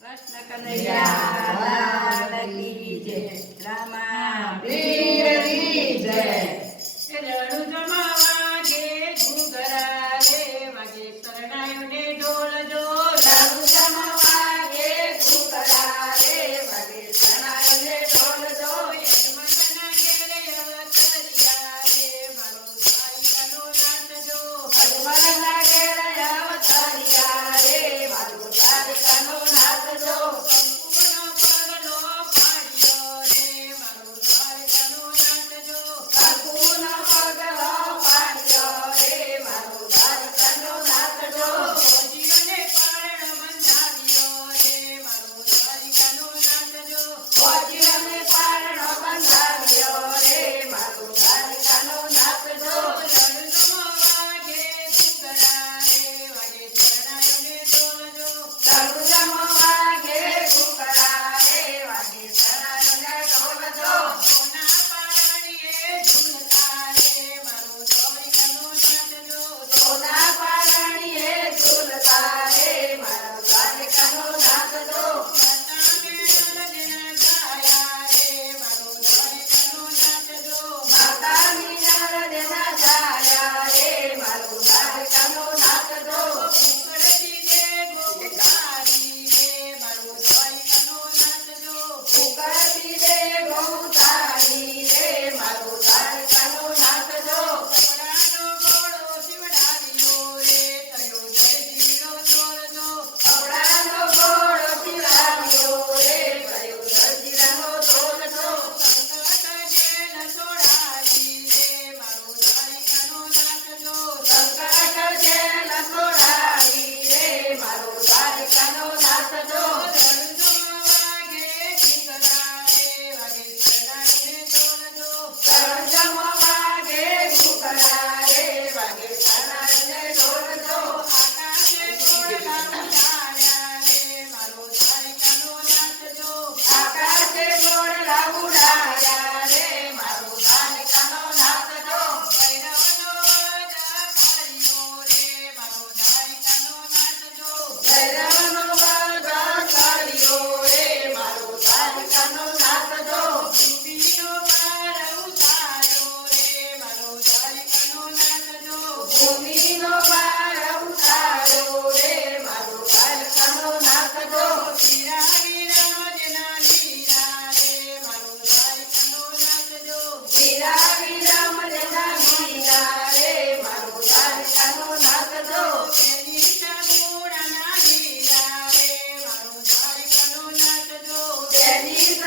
કૃષ્ણ કનૈયા રામા પીરની જય. नीत